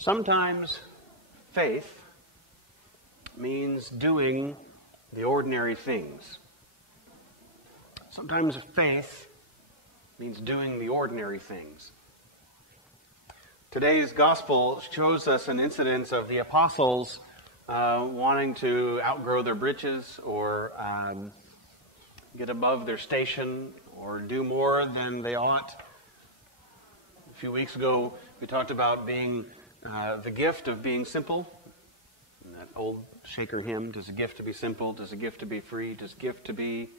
Sometimes faith means doing the ordinary things. Sometimes faith means doing the ordinary things. Today's gospel shows us an incident of the apostles wanting to outgrow their britches or get above their station or do more than they ought. A few weeks ago, we talked about being the gift of being simple. And that old Shaker hymn, does a gift to be simple, does a gift to be free, does a gift to be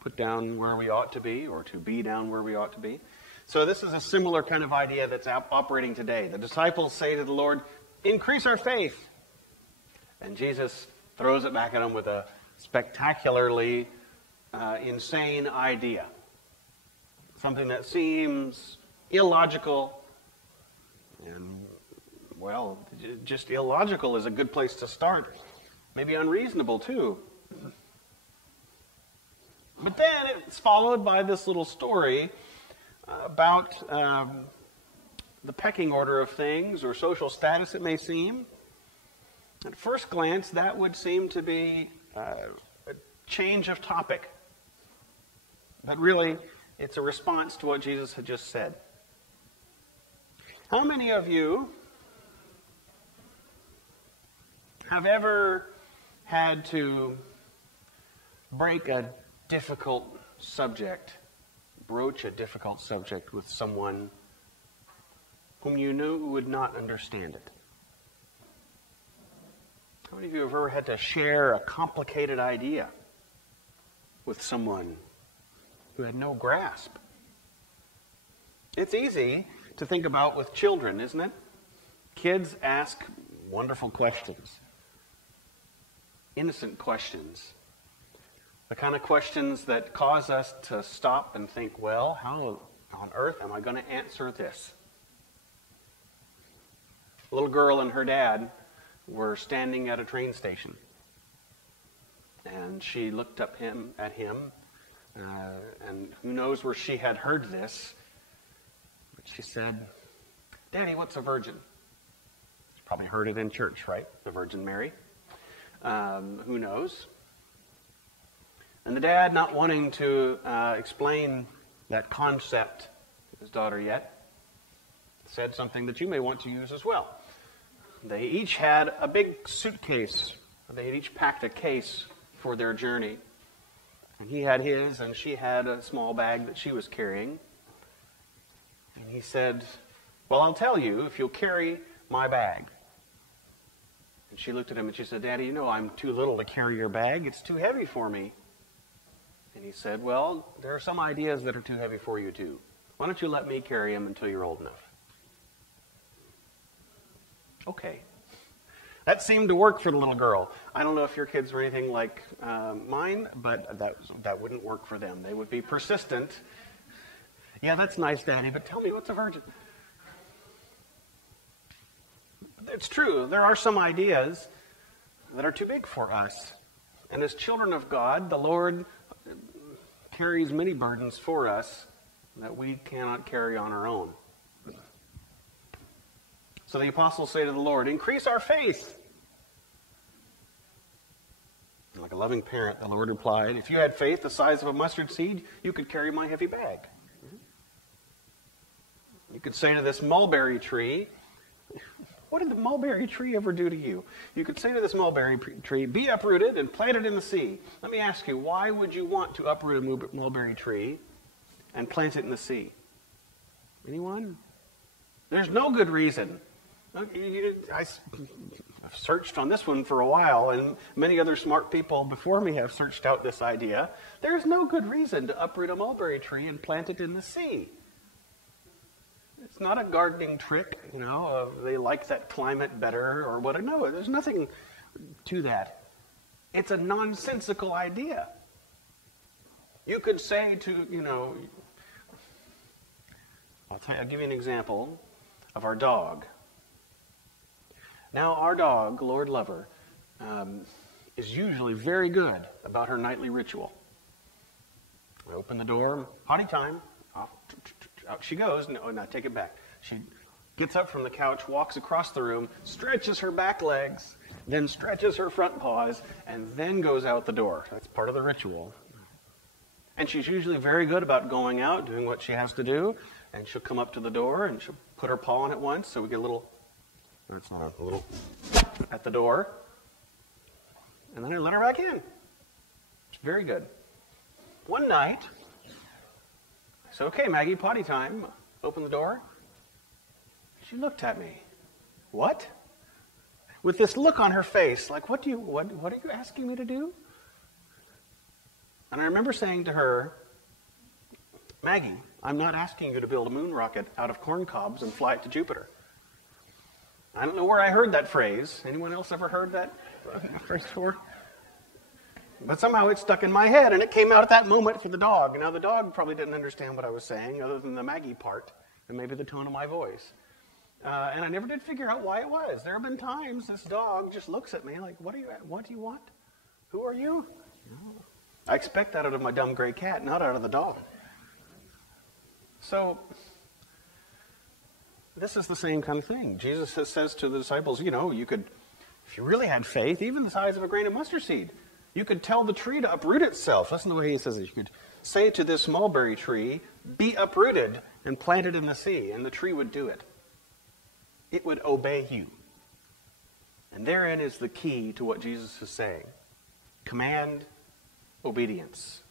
put down where we ought to be, or to be down where we ought to be. So this is a similar kind of idea that's operating today. The disciples say to the Lord, increase our faith. And Jesus throws it back at them with a spectacularly insane idea. Something that seems illogical and, well, just illogical is a good place to start. Maybe unreasonable, too. But then it's followed by this little story about the pecking order of things or social status, it may seem. At first glance, that would seem to be a change of topic. But really, it's a response to what Jesus had just said. How many of you have ever had to break a difficult subject, broach a difficult subject with someone whom you knew would not understand it? How many of you have ever had to share a complicated idea with someone who had no grasp? It's easy to think about with children, isn't it? Kids ask wonderful questions. Innocent questions. The kind of questions that cause us to stop and think, well, how on earth am I going to answer this? A little girl and her dad were standing at a train station. And she looked up at him, and who knows where she had heard this. But she said, Daddy, what's a virgin? She probably heard it in church, right? The Virgin Mary. Who knows? And the dad, not wanting to explain that concept to his daughter yet, said something that you may want to use as well. They each had a big suitcase. They had each packed a case for their journey. And he had his, and she had a small bag that she was carrying. And he said, well, I'll tell you if you'll carry my bag. And she looked at him and she said, Daddy, you know I'm too little to carry your bag. It's too heavy for me. And he said, well, there are some ideas that are too heavy for you too. Why don't you let me carry them until you're old enough? Okay. That seemed to work for the little girl. I don't know if your kids were anything like mine, but that wouldn't work for them. They would be persistent. Yeah, that's nice, Daddy, but tell me, what's a virgin? It's true. There are some ideas that are too big for us. And as children of God, the Lord carries many burdens for us that we cannot carry on our own. So the apostles say to the Lord, increase our faith. And like a loving parent, the Lord replied, if you had faith the size of a mustard seed, you could carry my heavy bag. You could say to this mulberry tree, what did the mulberry tree ever do to you? You could say to this mulberry tree, be uprooted and planted in the sea. Let me ask you, why would you want to uproot a mulberry tree and plant it in the sea? Anyone? There's no good reason. I've searched on this one for a while, and many other smart people before me have searched out this idea. There's no good reason to uproot a mulberry tree and plant it in the sea. It's not a gardening trick, they like that climate better or what. No, there's nothing to that. It's a nonsensical idea. You could say to, I'll give you an example of our dog. Now, our dog, Lord love her, is usually very good about her nightly ritual. I open the door, potty time, out she goes. No, take it back. She gets up from the couch, walks across the room, stretches her back legs, then stretches her front paws, and then goes out the door. That's part of the ritual. And she's usually very good about going out, doing what she has to do, and she'll come up to the door, and she'll put her paw on it once, so we get a little, that's not a little, at the door, and then I let her back in. It's very good. One night, I said, okay, Maggie, potty time. Open the door. She looked at me. What? With this look on her face, like, what are you asking me to do? And I remember saying to her, Maggie, I'm not asking you to build a moon rocket out of corn cobs and fly it to Jupiter. I don't know where I heard that phrase. Anyone else ever heard that phrase before? But somehow it stuck in my head, and it came out at that moment for the dog. Now, the dog probably didn't understand what I was saying, other than the Maggie part, and maybe the tone of my voice. And I never did figure out why it was. There have been times this dog just looks at me like, what do you want? Who are you? I expect that out of my dumb gray cat, not out of the dog. So, this is the same kind of thing. Jesus says to the disciples, you could, if you really had faith, even the size of a grain of mustard seed, you could tell the tree to uproot itself. Listen to the way he says it. You could say to this mulberry tree, be uprooted and planted in the sea, and the tree would do it. It would obey you. And therein is the key to what Jesus is saying. Command, obedience.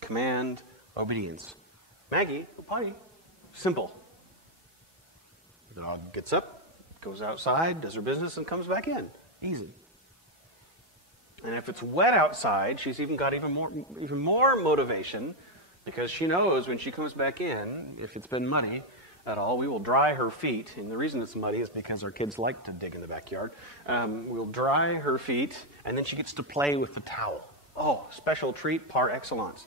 Command, obedience. Maggie, potty, simple. The dog gets up, goes outside, does her business, and comes back in. Easy. And if it's wet outside, she's got even more motivation, because she knows when she comes back in, if it's been muddy at all, we will dry her feet. And the reason it's muddy is because our kids like to dig in the backyard. We'll dry her feet, and then she gets to play with the towel. Oh, special treat par excellence.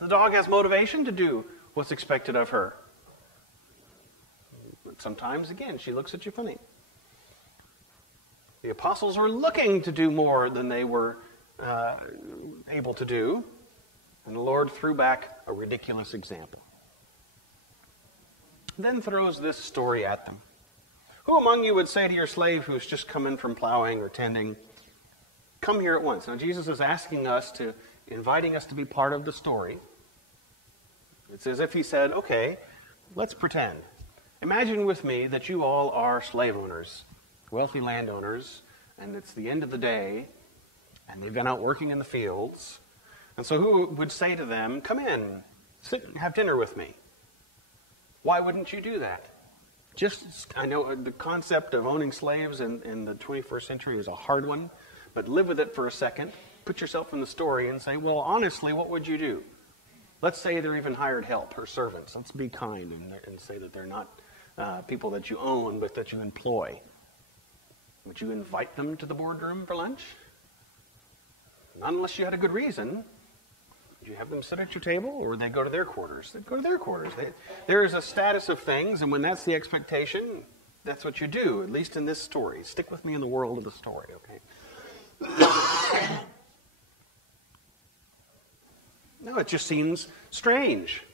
The dog has motivation to do what's expected of her. But sometimes, again, she looks at you funny. The apostles were looking to do more than they were able to do, and the Lord threw back a ridiculous example. Then throws this story at them. Who among you would say to your slave who's just come in from plowing or tending, come here at once? Now Jesus is inviting us to be part of the story. It's as if he said, okay, let's pretend. Imagine with me that you all are slave owners, wealthy landowners, and it's the end of the day, and they've been out working in the fields. And so who would say to them, come in, sit and have dinner with me? Why wouldn't you do that? I know the concept of owning slaves in the 21st century is a hard one, but live with it for a second. Put yourself in the story and say, well, honestly, what would you do? Let's say they're even hired help or servants. Let's be kind and say that they're not people that you own, but that you employ. Would you invite them to the boardroom for lunch? Not unless you had a good reason. Would you have them sit at your table, or would they go to their quarters? They'd go to their quarters. There is a status of things, and when that's the expectation, that's what you do, at least in this story. Stick with me in the world of the story, okay? No, it just seems strange.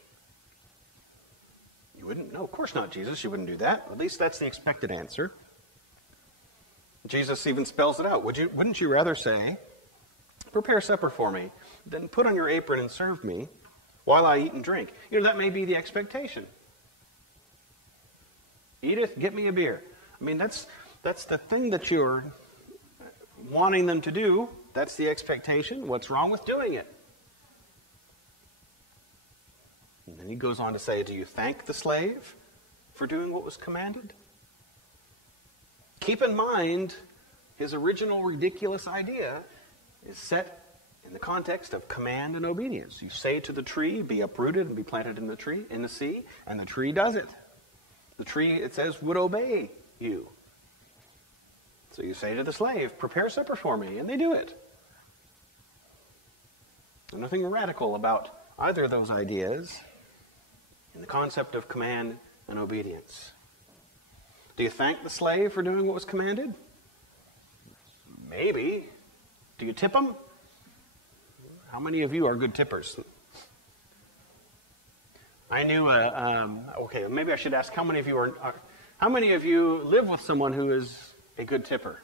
You wouldn't? No, of course not, Jesus. You wouldn't do that. At least that's the expected answer. Jesus even spells it out. Wouldn't you rather say, prepare supper for me, then put on your apron and serve me while I eat and drink? That may be the expectation. Edith, get me a beer. I mean, that's the thing that you're wanting them to do. That's the expectation. What's wrong with doing it? And then he goes on to say, do you thank the slave for doing what was commanded? Keep in mind, his original ridiculous idea is set in the context of command and obedience. You say to the tree, be uprooted and be planted in the sea, and the tree does it. The tree, it says, would obey you. So you say to the slave, prepare supper for me, and they do it. There's nothing radical about either of those ideas in the concept of command and obedience. Do you thank the slave for doing what was commanded? Maybe. Do you tip them? How many of you are good tippers? I knew, okay, maybe I should ask how many of you live with someone who is a good tipper?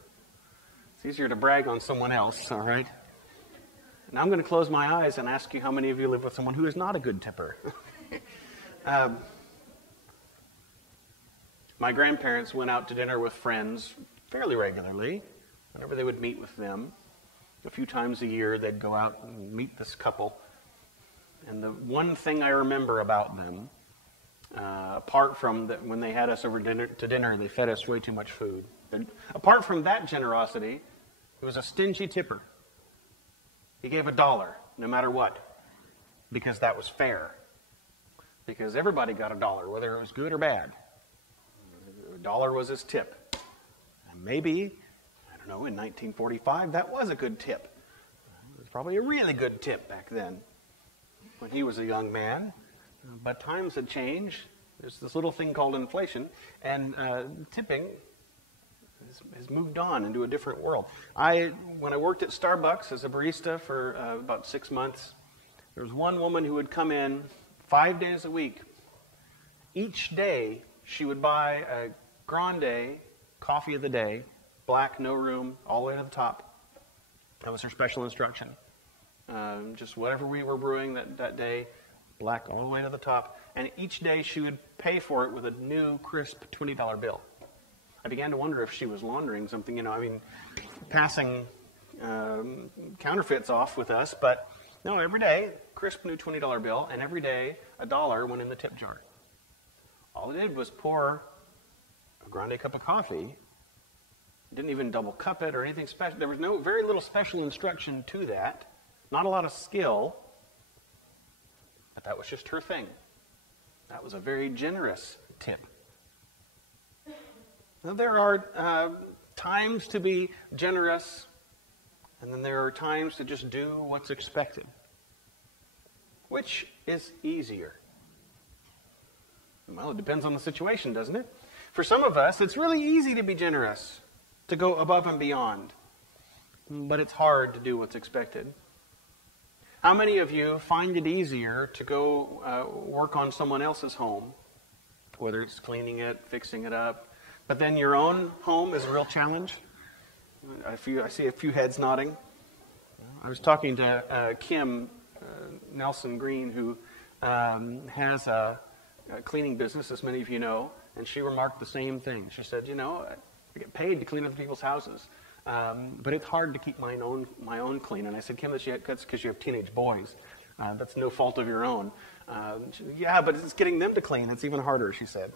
It's easier to brag on someone else, all right? And I'm going to close my eyes and ask you how many of you live with someone who is not a good tipper. My grandparents went out to dinner with friends fairly regularly. Whenever they would meet with them, a few times a year, they'd go out and meet this couple. And the one thing I remember about them, apart from that when they had us over to dinner, they fed us way too much food. And apart from that generosity, he was a stingy tipper. He gave $1, no matter what, because that was fair. Because everybody got $1, whether it was good or bad. $1 was his tip. And maybe, I don't know, in 1945, that was a good tip. It was probably a really good tip back then, when he was a young man. But times had changed. There's this little thing called inflation, and tipping has moved on into a different world. When I worked at Starbucks as a barista for about 6 months, there was one woman who would come in 5 days a week. Each day, she would buy a grande coffee of the day, black, no room, all the way to the top. That was her special instruction. Just whatever we were brewing that day, black all the way to the top. And each day she would pay for it with a new, crisp $20 bill. I began to wonder if she was laundering something, passing counterfeits off with us. But no, every day, crisp new $20 bill, and every day, $1 went in the tip jar. All it did was pour a grande cup of coffee. Didn't even double cup it or anything special. There was very little special instruction to that. Not a lot of skill. But that was just her thing. That was a very generous tip. Now, there are times to be generous, and then there are times to just do what's expected. Which is easier? Well, it depends on the situation, doesn't it? For some of us, it's really easy to be generous, to go above and beyond. But it's hard to do what's expected. How many of you find it easier to go work on someone else's home, whether it's cleaning it, fixing it up, but then your own home is a real challenge? I see a few heads nodding. I was talking to Kim Nelson Green, who has a cleaning business, as many of you know, and she remarked the same thing. She said, I get paid to clean other people's houses, but it's hard to keep my own clean. And I said, Kim, that's because you have teenage boys. That's no fault of your own. Yeah, but it's getting them to clean. It's even harder, she said.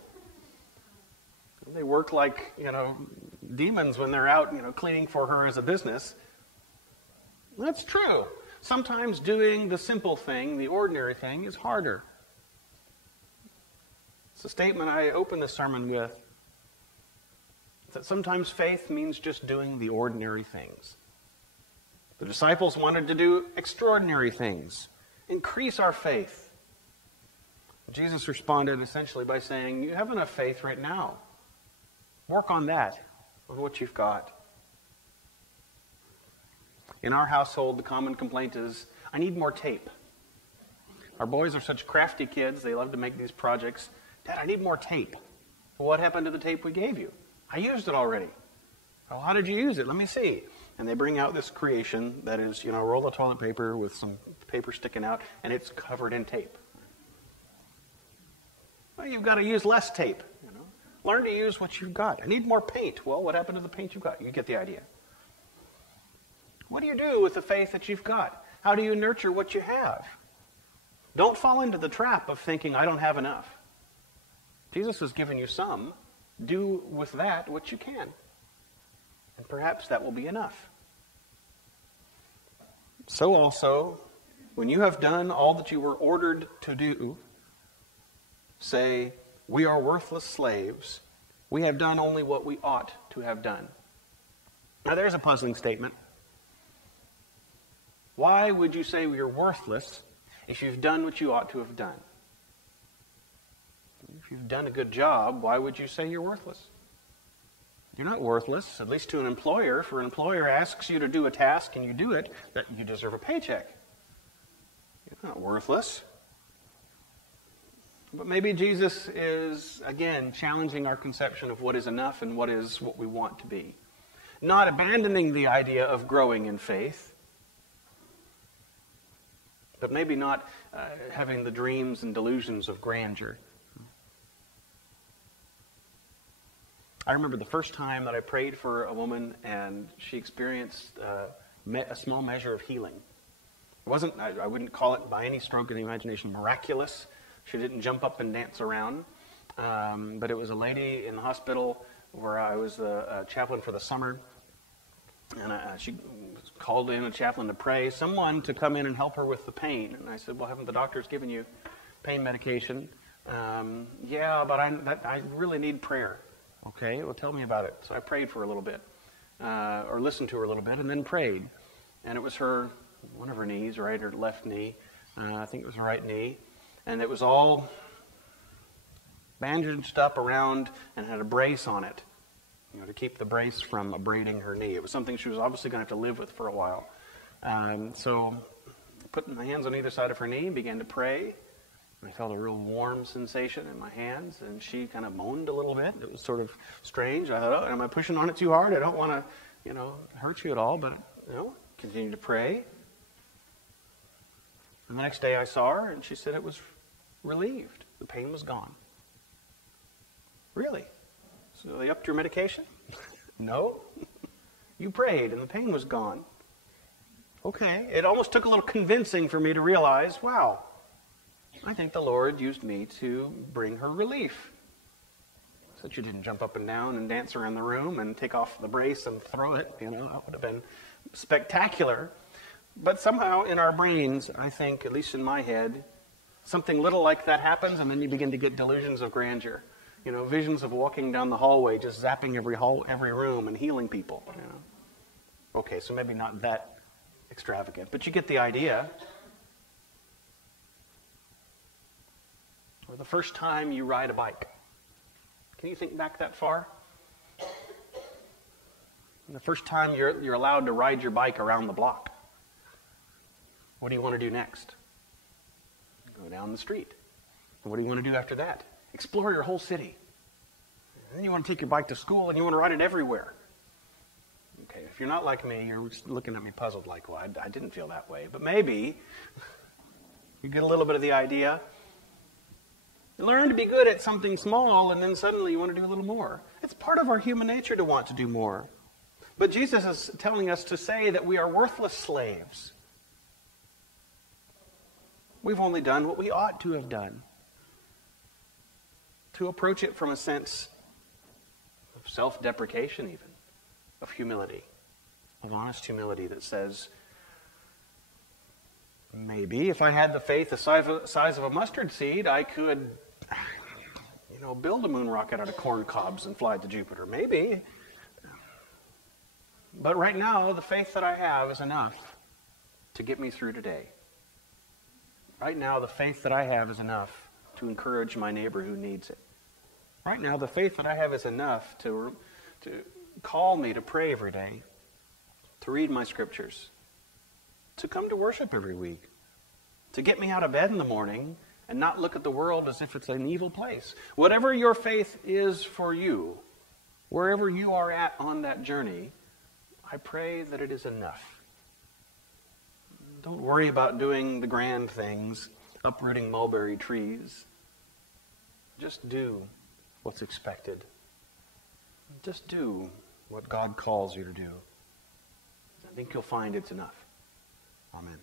They work like, demons when they're out, cleaning for her as a business. That's true. Sometimes doing the simple thing, the ordinary thing, is harder. It's a statement I open this sermon with. That sometimes faith means just doing the ordinary things. The disciples wanted to do extraordinary things, increase our faith. Jesus responded essentially by saying, you have enough faith right now. Work on that, on what you've got. In our household, the common complaint is, I need more tape. Our boys are such crafty kids, they love to make these projects. Dad, I need more tape. Well, what happened to the tape we gave you? I used it already. Oh, how did you use it? Let me see. And they bring out this creation that is, a roll of toilet paper with some paper sticking out, and it's covered in tape. Well, you've got to use less tape. Learn to use what you've got. I need more paint. Well, what happened to the paint you've got? You get the idea. What do you do with the faith that you've got? How do you nurture what you have? Don't fall into the trap of thinking, I don't have enough. Jesus has given you some. Do with that what you can. And perhaps that will be enough. So also, when you have done all that you were ordered to do, say, we are worthless slaves. We have done only what we ought to have done. Now there's a puzzling statement. Why would you say we are worthless if you've done what you ought to have done? If you've done a good job, why would you say you're worthless? You're not worthless, at least to an employer. If an employer asks you to do a task and you do it, that you deserve a paycheck. You're not worthless. But maybe Jesus is, again, challenging our conception of what is enough and what is what we want to be. Not abandoning the idea of growing in faith, but maybe not having the dreams and delusions of grandeur. I remember the first time that I prayed for a woman and she experienced a small measure of healing. It wasn't, I wouldn't call it by any stroke of the imagination miraculous. She didn't jump up and dance around. But it was a lady in the hospital where I was a chaplain for the summer. And she called in a chaplain to pray, someone to come in and help her with the pain. And I said, well, haven't the doctors given you pain medication? Yeah, but I really need prayer. Okay, well, tell me about it. So I prayed for a little bit, or listened to her a little bit, and then prayed. And it was one of her knees, right, her left knee. I think it was her right knee. And it was all bandaged up around and had a brace on it, to keep the brace from abrading her knee. It was something she was obviously going to have to live with for a while. So I put my hands on either side of her knee and began to pray. I felt a real warm sensation in my hands, and she kind of moaned a little bit. It was sort of strange. I thought, am I pushing on it too hard? I don't want to, hurt you at all, but, continue to pray. And the next day I saw her, and she said it was relieved. The pain was gone. Really? So they upped your medication? No. You prayed, and the pain was gone. Okay. It almost took a little convincing for me to realize, wow, I think the Lord used me to bring her relief. So she didn't jump up and down and dance around the room and take off the brace and throw it. That would have been spectacular. But somehow in our brains, I think, at least in my head, something little like that happens, and then you begin to get delusions of grandeur. Visions of walking down the hallway, just zapping every room and healing people. Okay, so maybe not that extravagant, but you get the idea. Or the first time you ride a bike. Can you think back that far? The first time you're allowed to ride your bike around the block. What do you want to do next? Go down the street. And what do you want to do after that? Explore your whole city. And then you want to take your bike to school and you want to ride it everywhere. Okay, if you're not like me, you're looking at me puzzled like, well, I didn't feel that way. But maybe you get a little bit of the idea. You learn to be good at something small, and then suddenly you want to do a little more. It's part of our human nature to want to do more. But Jesus is telling us to say that we are worthless slaves. We've only done what we ought to have done. To approach it from a sense of self-deprecation even, of humility, of honest humility that says, maybe if I had the faith the size of a mustard seed, I could, build a moon rocket out of corn cobs and fly to Jupiter. Maybe. But right now, the faith that I have is enough to get me through today. Right now, the faith that I have is enough to encourage my neighbor who needs it. Right now, the faith that I have is enough to call me to pray every day, to read my scriptures, to come to worship every week, to get me out of bed in the morning and not look at the world as if it's an evil place. Whatever your faith is for you, wherever you are at on that journey, I pray that it is enough. Don't worry about doing the grand things, uprooting mulberry trees. Just do what's expected. Just do what God calls you to do. I think you'll find it's enough. Amen.